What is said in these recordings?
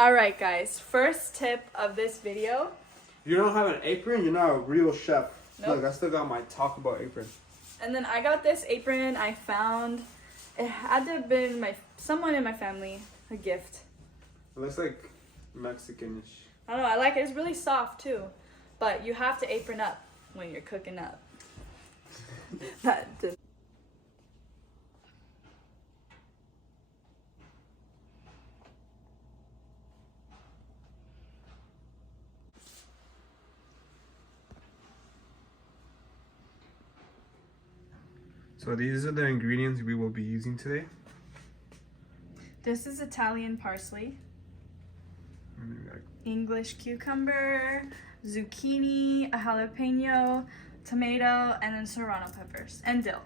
Alright guys, first tip of this video. If you don't have an apron, you're not a real chef. Nope. Look, I still got my Taco Bell apron. And then I got this apron I found. It had to have been someone in my family, a gift. It looks like Mexican-ish. I don't know, I like it. It's really soft too. But you have to apron up when you're cooking up. So these are the ingredients we will be using today. This is Italian parsley, English cucumber, zucchini, a jalapeno, tomato, and then serrano peppers, and dill.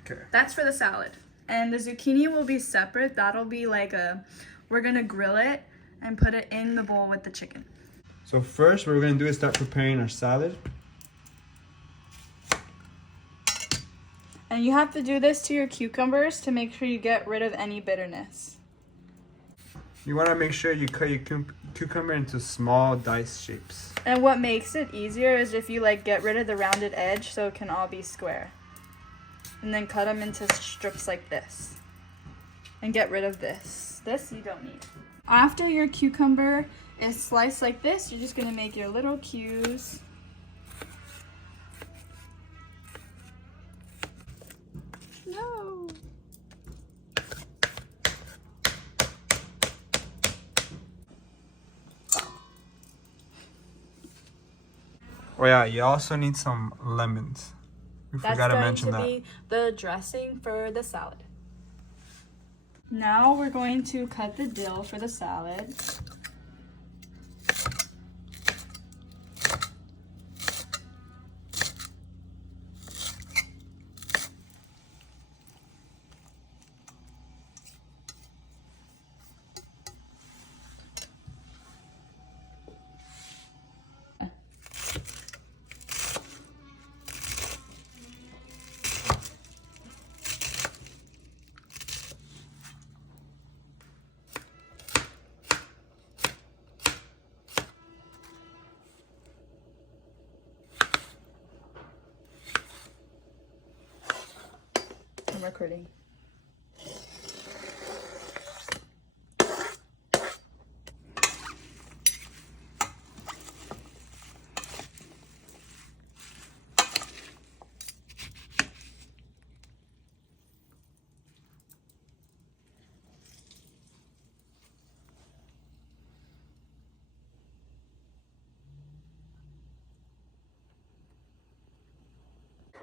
Okay. That's for the salad. And the zucchini will be separate. That'll be we're gonna grill it and put it in the bowl with the chicken. So first, what we're gonna do is start preparing our salad. And you have to do this to your cucumbers to make sure you get rid of any bitterness. You wanna make sure you cut your cucumber into small dice shapes. And what makes it easier is if you get rid of the rounded edge so it can all be square. And then cut them into strips like this. And get rid of this. This you don't need. After your cucumber is sliced like this, you're just gonna make your little cubes. No. Oh yeah, you also need some lemons. We forgot to mention that. That's going to be the dressing for the salad. Now we're going to cut the dill for the salad. I'm recording.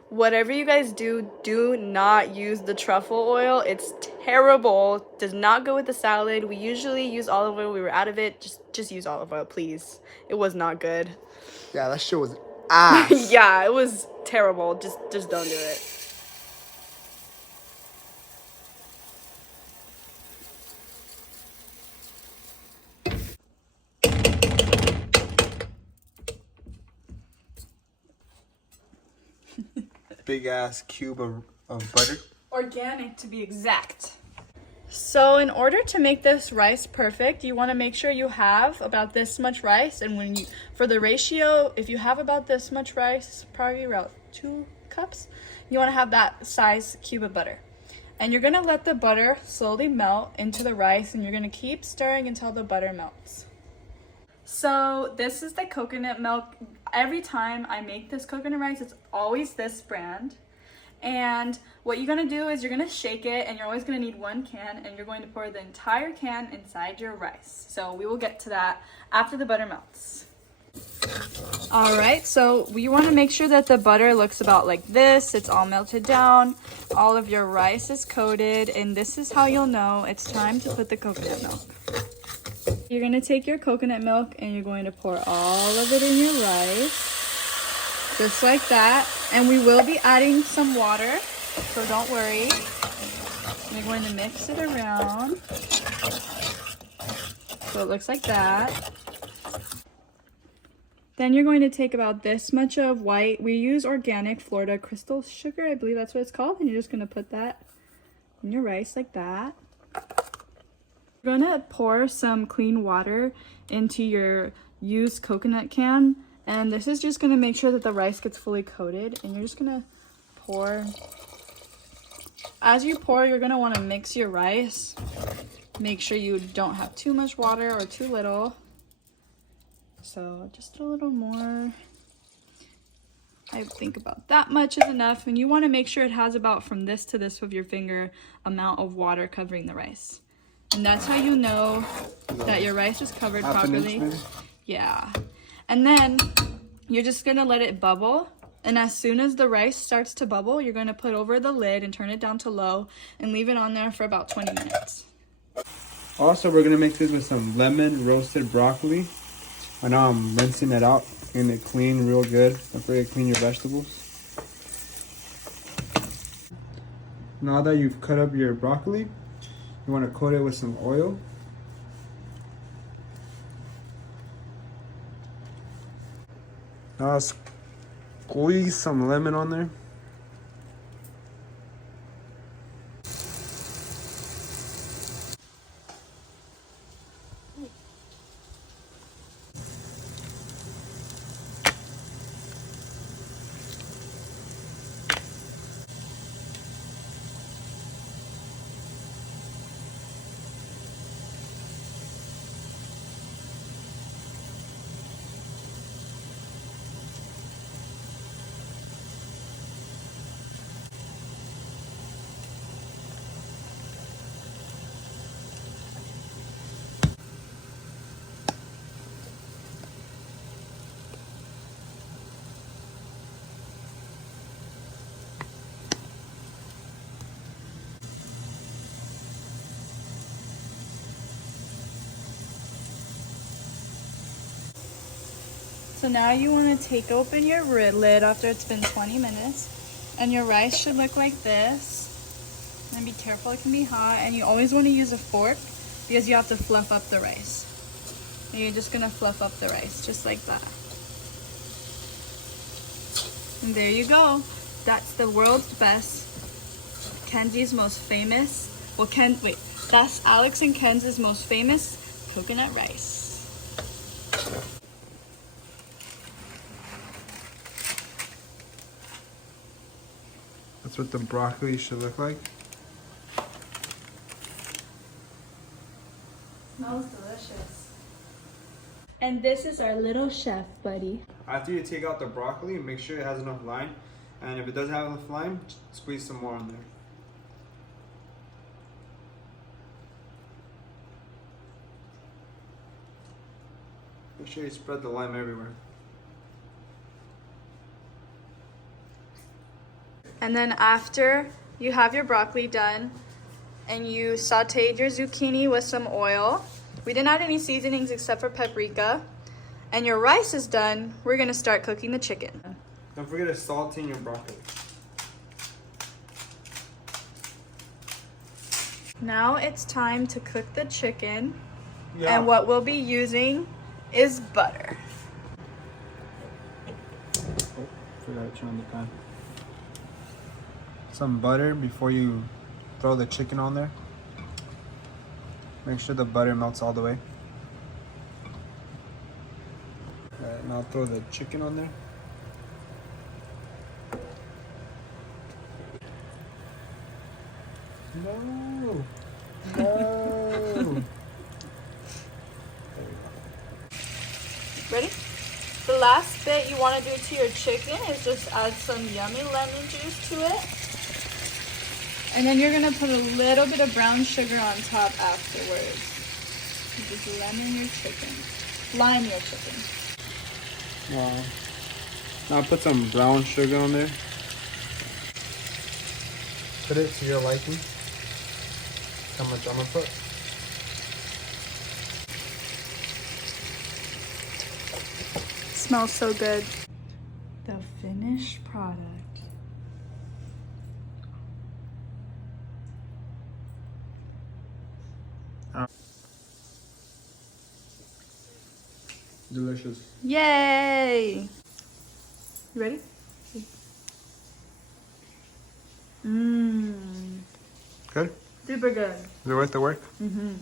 Whatever you guys do, do not use the truffle oil. It's terrible. Does not go with the salad. We usually use olive oil. We were out of it. Just use olive oil, please. It was not good. Yeah, that shit was ass. Yeah, it was terrible. Just don't do it. Big ass cube of butter. Organic to be exact. So in order to make this rice perfect, you want to make sure you have about this much rice. And for the ratio, if you have about this much rice, probably about 2 cups, you want to have that size cube of butter. And you're going to let the butter slowly melt into the rice, and you're going to keep stirring until the butter melts. So this is the coconut milk. Every time I make this coconut rice, it's always this brand. And what you're gonna do is you're gonna shake it, and you're always gonna need 1 can, and you're going to pour the entire can inside your rice. So we will get to that after the butter melts. All right, so we want to make sure that the butter looks about like this. It's all melted down. All of your rice is coated, and this is how you'll know it's time to put the coconut milk. You're going to take your coconut milk and you're going to pour all of it in your rice. Just like that. And we will be adding some water, so don't worry. You're going to mix it around. So it looks like that. Then you're going to take about this much of white. We use organic Florida crystal sugar, I believe that's what it's called. And you're just going to put that in your rice like that. You're gonna pour some clean water into your used coconut can, and this is just gonna make sure that the rice gets fully coated. And you're just gonna pour. As you pour, you're gonna want to mix your rice. Make sure you don't have too much water or too little. So just a little more. I think about that much is enough, and you want to make sure it has about from this to this with your finger amount of water covering the rice. And that's how you know that your rice is covered properly. Yeah. And then you're just gonna let it bubble. And as soon as the rice starts to bubble, you're gonna put over the lid and turn it down to low and leave it on there for about 20 minutes. Also, we're gonna mix this with some lemon roasted broccoli. I know I'm rinsing it out, getting it clean real good. Don't forget to clean your vegetables. Now that you've cut up your broccoli, you want to coat it with some oil. Now squeeze some lemon on there. So now you want to take open your lid after it's been 20 minutes, and your rice should look like this. And be careful, it can be hot, and you always want to use a fork because you have to fluff up the rice. And you're just going to fluff up the rice just like that. And there you go. That's the world's best, Kenzie's most famous, that's Alex and Kenz's most famous coconut rice. That's what the broccoli should look like. Smells delicious. And this is our little chef, buddy. After you take out the broccoli, make sure it has enough lime. And if it doesn't have enough lime, squeeze some more on there. Make sure you spread the lime everywhere. And then after you have your broccoli done and you sauteed your zucchini with some oil, we didn't add any seasonings except for paprika, and your rice is done, we're gonna start cooking the chicken. Don't forget to salt in your broccoli. Now it's time to cook the chicken, Yeah. and what we'll be using is butter. Oh, forgot to turn on the pan. Some butter before you throw the chicken on there. Make sure the butter melts all the way. Alright, now throw the chicken on there. No! No! Ready? The last bit you want to do to your chicken is just add some yummy lemon juice to it. And then you're going to put a little bit of brown sugar on top afterwards. You just lemon your chicken. Lime your chicken. Wow. Now put some brown sugar on there. Put it to your liking. How much I'm gonna put? Smells so good. The finished product. Delicious. Yay! You ready? Mmm. Good? Super good. Is it worth the work? Mm-hmm.